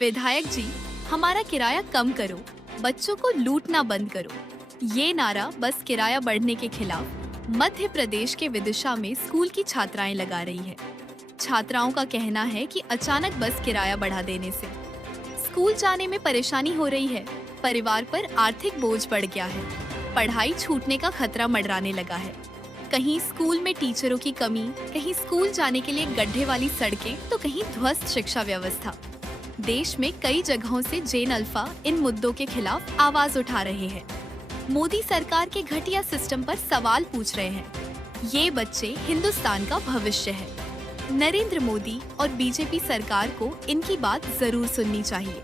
विधायक जी, हमारा किराया कम करो, बच्चों को लूटना बंद करो। ये नारा बस किराया बढ़ने के खिलाफ मध्य प्रदेश के विदिशा में स्कूल की छात्राएं लगा रही है। छात्राओं का कहना है कि अचानक बस किराया बढ़ा देने से स्कूल जाने में परेशानी हो रही है, परिवार पर आर्थिक बोझ बढ़ गया है, पढ़ाई छूटने का खतरा मंडराने लगा है। कहीं स्कूल में टीचरों की कमी, कहीं स्कूल जाने के लिए गड्ढे वाली सड़कें, तो कहीं ध्वस्त शिक्षा व्यवस्था। देश में कई जगहों से जेन अल्फा इन मुद्दों के खिलाफ आवाज उठा रहे हैं। मोदी सरकार के घटिया सिस्टम पर सवाल पूछ रहे हैं। ये बच्चे हिंदुस्तान का भविष्य है। नरेंद्र मोदी और बीजेपी सरकार को इनकी बात जरूर सुननी चाहिए।